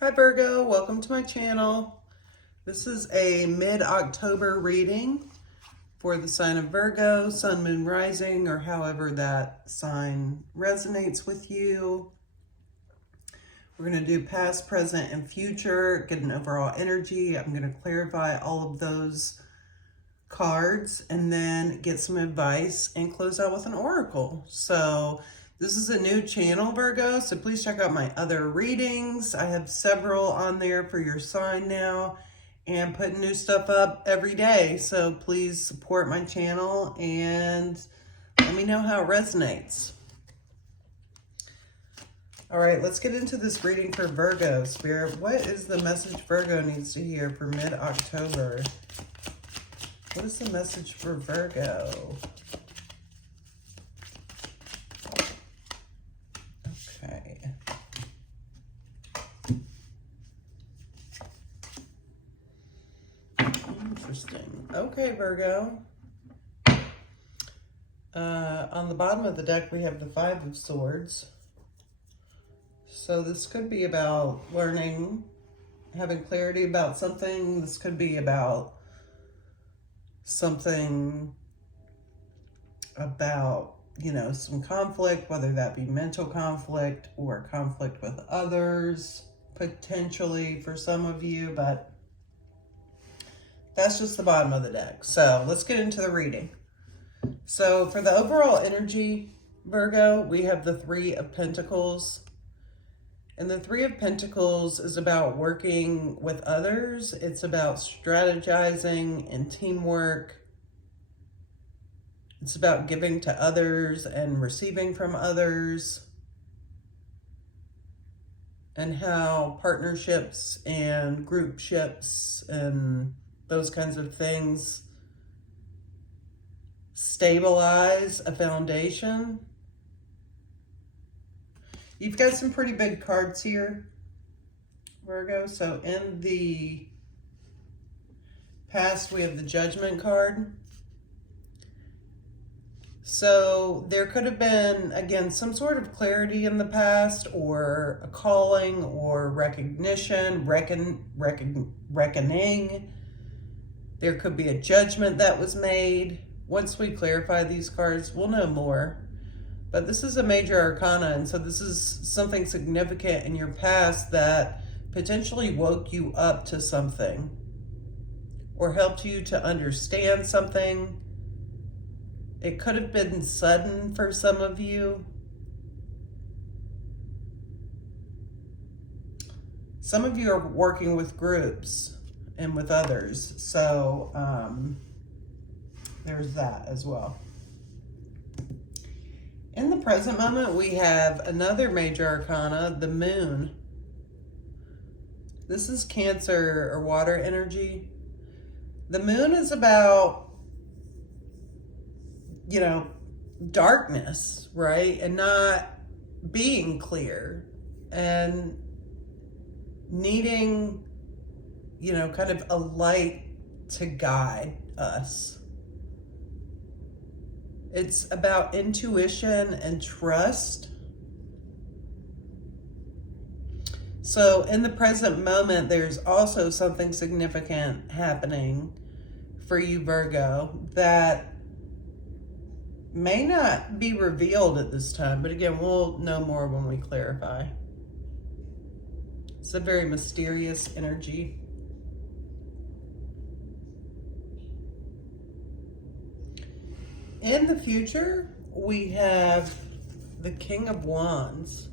Hi Virgo, welcome to my channel. This is a mid-October reading for the sign of Virgo, Sun, Moon, Rising, or however that sign resonates with you. We're going to do past, present, and future, get an overall energy. I'm going to clarify all of those cards and then get some advice and close out with an oracle. So this is a new channel, Virgo, so please check out my other readings. I have several on there for your sign now and putting new stuff up every day. So please support my channel and let me know how it resonates. All right, let's get into this reading for Virgo. Spirit, what is the message Virgo needs to hear for mid-October? What is the message for Virgo? Okay. Interesting. Okay, Virgo. On the bottom of the deck, we have the Five of Swords. So this could be about learning, having clarity about something. This could be about something about, some conflict, whether that be mental conflict or conflict with others, potentially for some of you, but that's just the bottom of the deck. So let's get into the reading. So for the overall energy, Virgo, we have the Three of Pentacles. And the Three of Pentacles is about working with others. It's about strategizing and teamwork. It's about giving to others and receiving from others. And how partnerships and groupships and those kinds of things stabilize a foundation. You've got some pretty big cards here, Virgo. So in the past, we have the Judgment card. So there could have been, again, some sort of clarity in the past, or a calling, or recognition, reckoning. There could be a judgment that was made. Once we clarify these cards, we'll know more. But this is a major arcana, and so this is something significant in your past that potentially woke you up to something or helped you to understand something. It could have been sudden for some of you. Some of you are working with groups and with others, so there's that as well. In the present moment, we have another major arcana, the Moon. This is Cancer or water energy. The Moon is about, darkness, right? And not being clear and needing, kind of a light to guide us. It's about intuition and trust. So in the present moment, there's also something significant happening for you, Virgo, that may not be revealed at this time. But again, we'll know more when we clarify. It's a very mysterious energy. In the future, we have the King of Wands.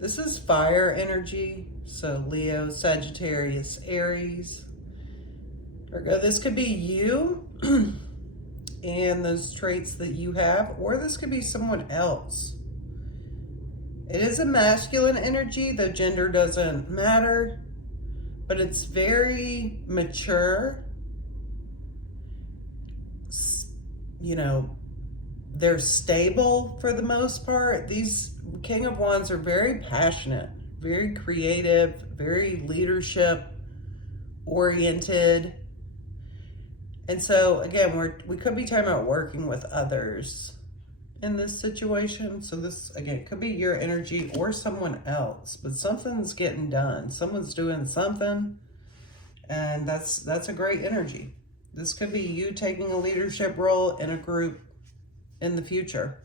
This is fire energy, so Leo, Sagittarius, Aries. Virgo, this could be you and those traits that you have, or this could be someone else. It is a masculine energy, though gender doesn't matter, but it's very mature. They're stable for the most part. These King of Wands are very passionate, very creative, very leadership oriented. And so again, we could be talking about working with others in this situation. So this, again, could be your energy or someone else, but something's getting done. Someone's doing something, and that's a great energy. This could be you taking a leadership role in a group in the future.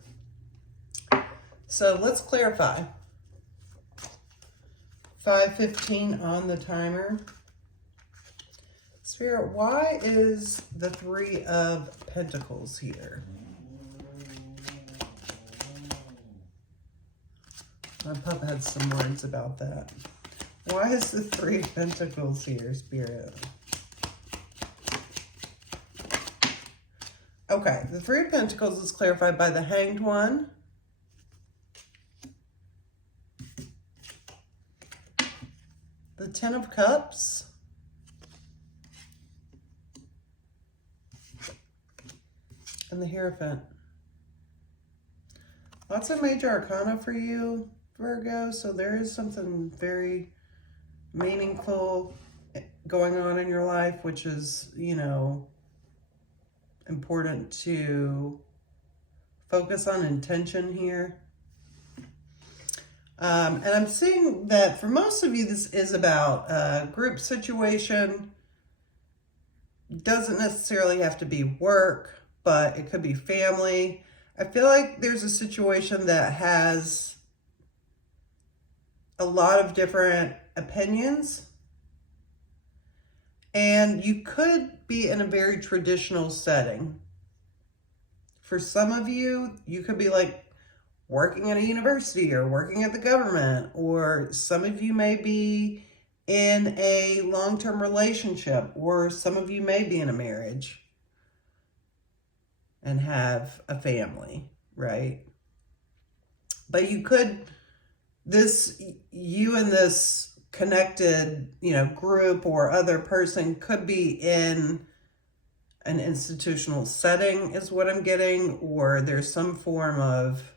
So let's clarify. 5:15 on the timer. Spirit, why is the Three of Pentacles here? My pup had some words about that. Why is the Three of Pentacles here, Spirit? Okay, the Three of Pentacles is clarified by the Hanged One. The Ten of Cups. And the Hierophant. Lots of major arcana for you, Virgo. So there is something very meaningful going on in your life, which is, you know, important to focus on intention here. And I'm seeing that for most of you, this is about a group situation. Doesn't necessarily have to be work, but it could be family. I feel like there's a situation that has a lot of different opinions. And you could be in a very traditional setting. For some of you, you could be like working at a university or working at the government, or some of you may be in a long-term relationship, or some of you may be in a marriage and have a family, right? But you could, you and this connected, you know, group or other person could be in an institutional setting is what I'm getting, or there's some form of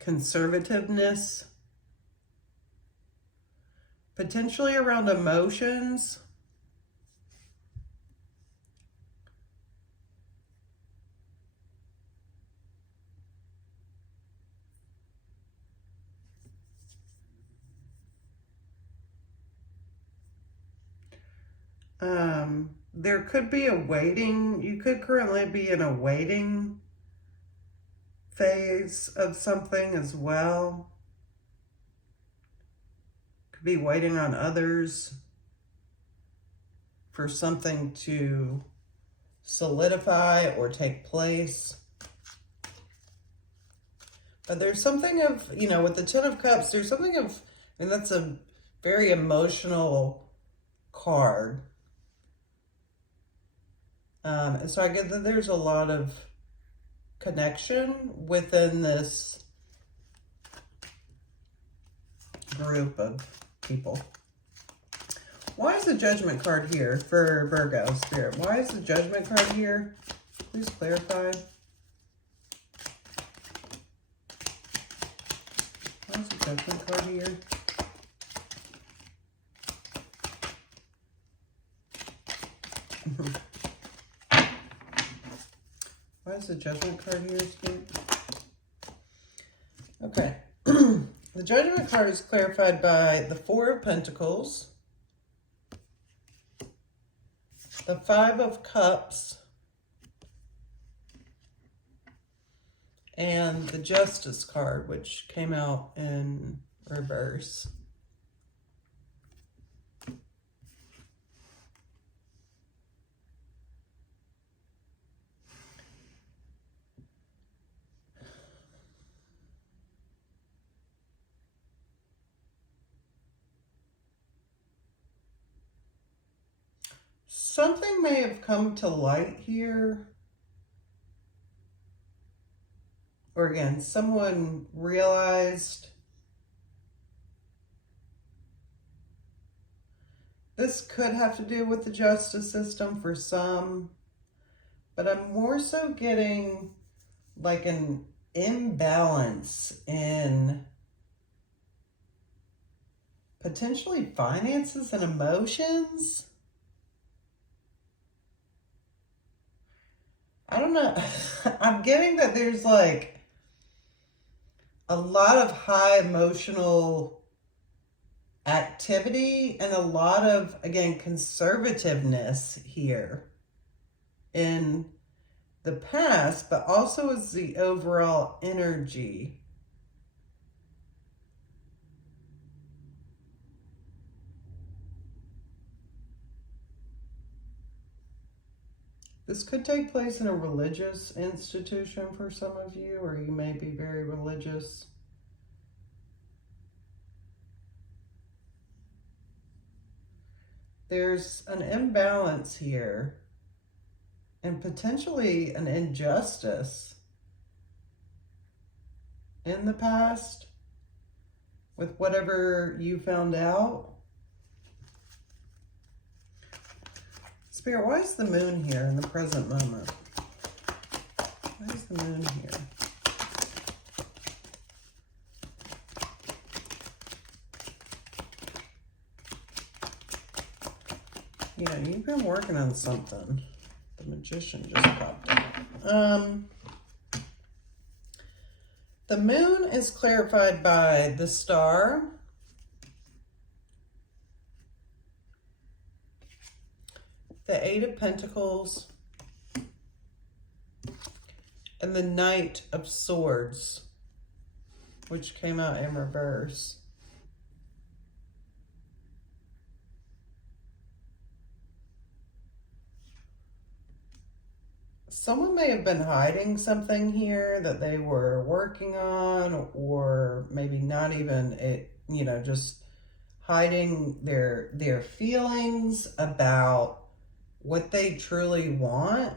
conservativeness, potentially around emotions. There could be a waiting, you could currently be in a waiting phase of something as well. Could be waiting on others for something to solidify or take place. But there's something of, you know, with the Ten of Cups, there's something of, and that's a very emotional card. And so I get that there's a lot of connection within this group of people. Why is the Judgment card here for Virgo, Spirit? Why is the Judgment card here? Please clarify. Why is the Judgment card here? Why is the Judgment card here, Spirit? Okay. The Judgment card is clarified by the Four of Pentacles, the Five of Cups, and the Justice card, which came out in reverse. Something may have come to light here. Or again, someone realized this could have to do with the justice system for some, but I'm more so getting like an imbalance in potentially finances and emotions. I don't know. I'm getting that there's like a lot of high emotional activity and a lot of, again, conservativeness here in the past, but also as the overall energy. This could take place in a religious institution for some of you, or you may be very religious. There's an imbalance here and potentially an injustice in the past with whatever you found out. Spirit, why is the moon here in the present moment? Why is the moon here? Yeah, you've been working on something. The Magician just popped up. The moon is clarified by the star, the Eight of Pentacles, and the Knight of Swords, which came out in reverse. Someone may have been hiding something here that they were working on, or maybe not even, just hiding their feelings about what they truly want.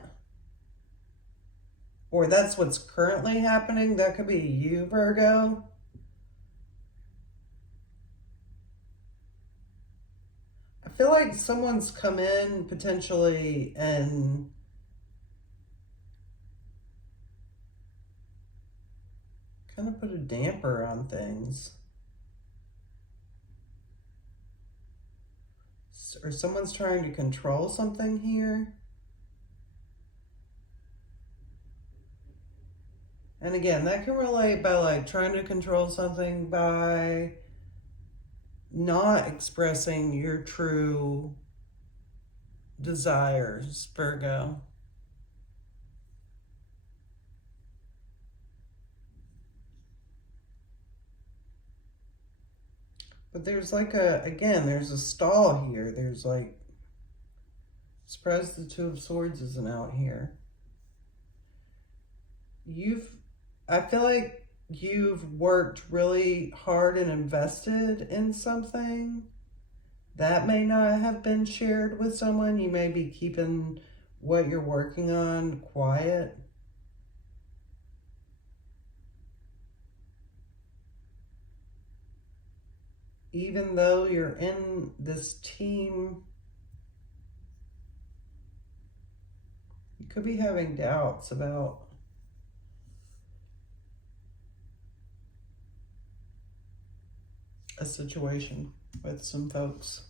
Or that's what's currently happening. That could be you, Virgo. I feel like someone's come in potentially and kind of put a damper on things. Or someone's trying to control something here. And again, that can relate by like trying to control something by not expressing your true desires, Virgo. But there's like there's a stall here. There's like, surprised the Two of Swords isn't out here. I feel like you've worked really hard and invested in something that may not have been shared with someone. You may be keeping what you're working on quiet. Even though you're in this team, you could be having doubts about a situation with some folks.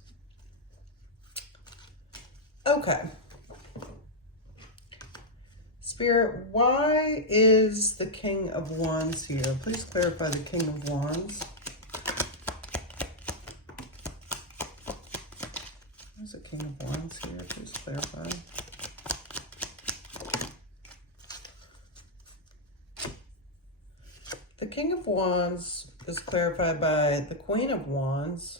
Okay. Spirit, why is the King of Wands here? Please clarify the King of Wands. Where's the King of Wands here? Please clarify. The King of Wands is clarified by the Queen of Wands,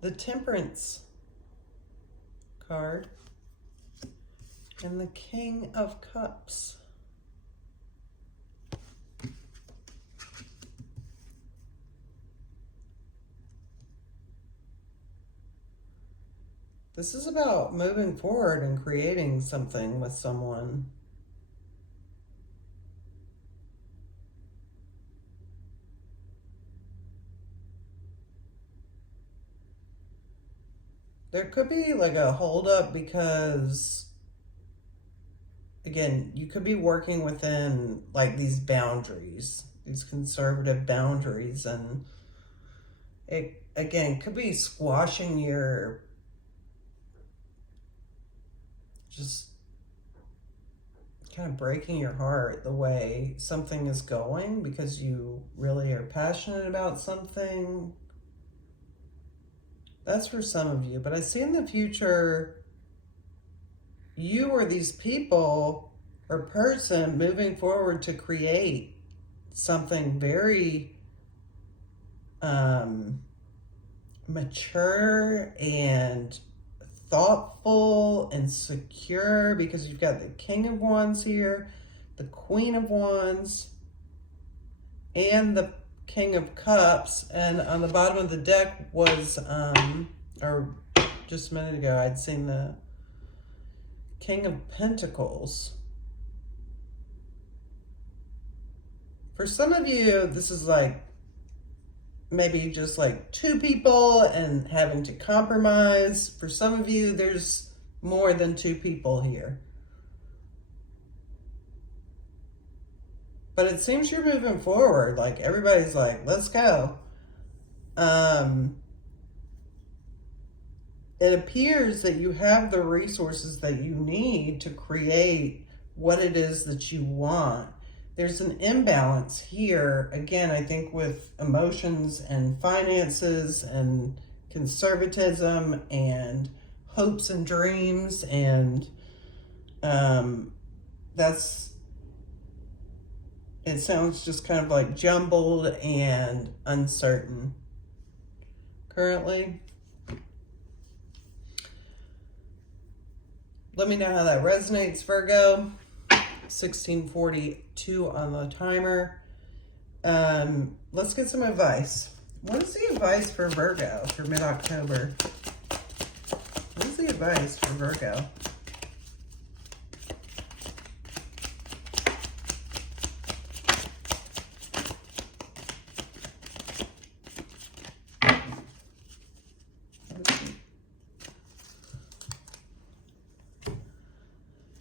the Temperance card, and the King of Cups. This is about moving forward and creating something with someone. There could be like a holdup because, again, you could be working within like these boundaries, these conservative boundaries, and it, again, could be squashing your just kind of breaking your heart the way something is going because you really are passionate about something. That's for some of you. But I see in the future, you or these people or person moving forward to create something very mature and thoughtful and secure, because you've got the King of Wands here, the Queen of Wands, and the King of Cups. And on the bottom of the deck was, or just a minute ago, I'd seen the King of Pentacles. For some of you, this is like maybe just like two people and having to compromise. For some of you, there's more than two people here. But it seems you're moving forward. Like everybody's like, let's go. It appears that you have the resources that you need to create what it is that you want. There's an imbalance here, again, I think with emotions and finances and conservatism and hopes and dreams, and it sounds just kind of like jumbled and uncertain currently. Let me know how that resonates, Virgo. 1642 on the timer. Let's get some advice. What is the advice for Virgo for mid-October? What is the advice for Virgo?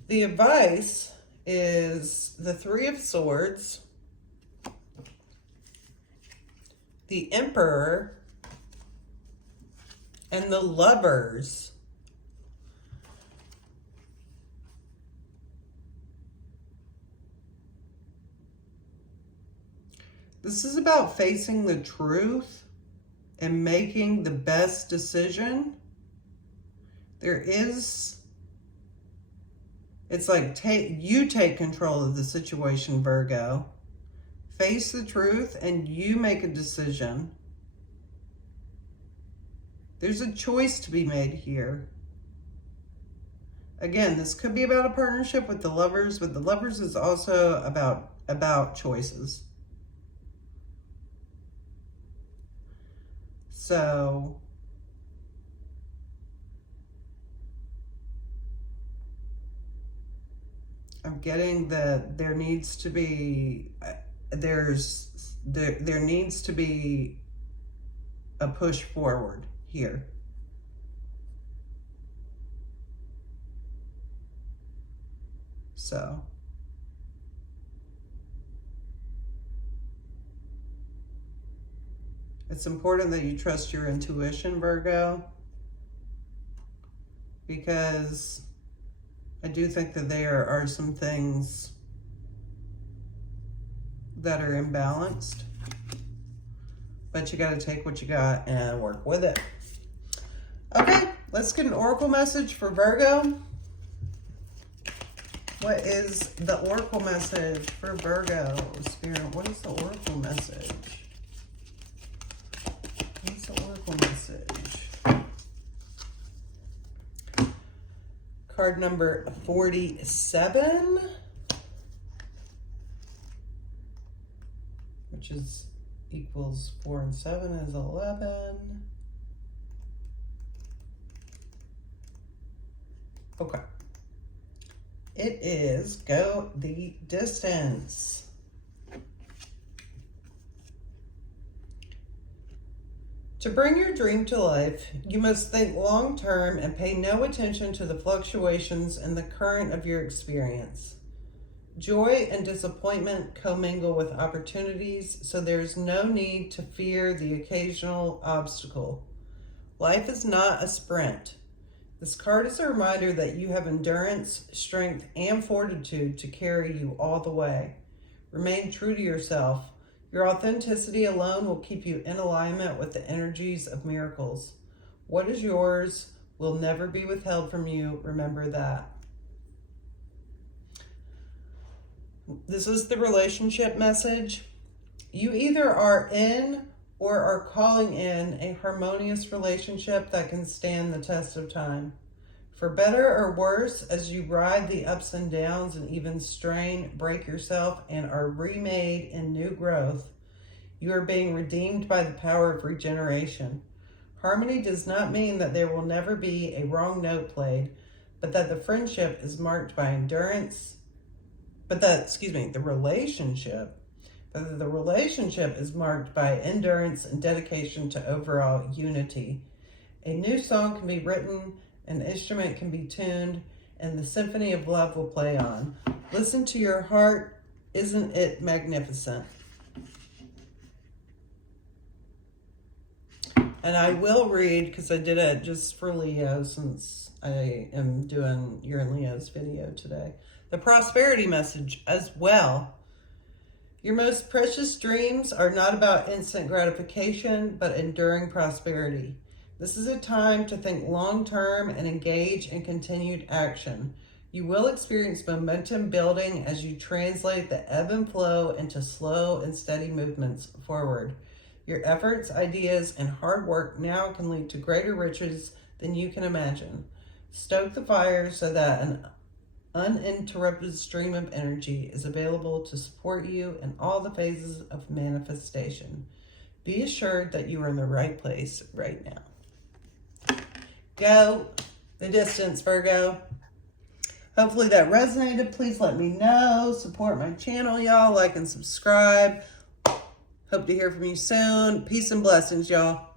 The advice is the Three of Swords, the Emperor, and the Lovers. This is about facing the truth and making the best decision. It's like you take control of the situation, Virgo. Face the truth and you make a decision. There's a choice to be made here. Again, this could be about a partnership with the Lovers, but the Lovers is also about choices. So I'm getting that there needs to be there needs to be a push forward here. So it's important that you trust your intuition, Virgo, because I do think that there are some things that are imbalanced, but you got to take what you got and work with it. Okay, let's get an oracle message for Virgo. What is the oracle message for Virgo? Spirit, what is the oracle message? What's the oracle message? Card number 47, which is equals 4 and 7 is 11. Okay. It is go the distance. To bring your dream to life, you must think long-term and pay no attention to the fluctuations in the current of your experience. Joy and disappointment commingle with opportunities, so there is no need to fear the occasional obstacle. Life is not a sprint. This card is a reminder that you have endurance, strength, and fortitude to carry you all the way. Remain true to yourself. Your authenticity alone will keep you in alignment with the energies of miracles. What is yours will never be withheld from you. Remember that. This is the relationship message. You either are in or are calling in a harmonious relationship that can stand the test of time. For better or worse, as you ride the ups and downs and even strain, break yourself, and are remade in new growth, you are being redeemed by the power of regeneration. Harmony does not mean that there will never be a wrong note played, but that the friendship is marked by endurance, the relationship is marked by endurance and dedication to overall unity. A new song can be written, an instrument can be tuned, and the symphony of love will play on. Listen to your heart. Isn't it magnificent? And I will read, because I did it just for Leo, since I am doing You're in Leo's video today, the prosperity message as well. Your most precious dreams are not about instant gratification, but enduring prosperity. This is a time to think long-term and engage in continued action. You will experience momentum building as you translate the ebb and flow into slow and steady movements forward. Your efforts, ideas, and hard work now can lead to greater riches than you can imagine. Stoke the fire so that an uninterrupted stream of energy is available to support you in all the phases of manifestation. Be assured that you are in the right place right now. Go the distance, Virgo. Hopefully that resonated. Please let me know. Support my channel, y'all. Like and subscribe. Hope to hear from you soon. Peace and blessings, y'all.